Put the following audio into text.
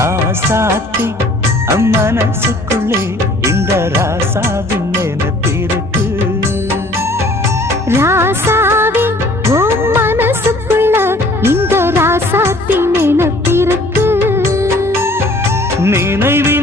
ராசாத்தி மனசுக்குள்ளே இந்த ராசாவின் நினைப்பிருக்கு. ராசாவே உன் மனசுக்குள்ள இந்த ராசாத்தி நினைப்பிருக்கு. நினைவில்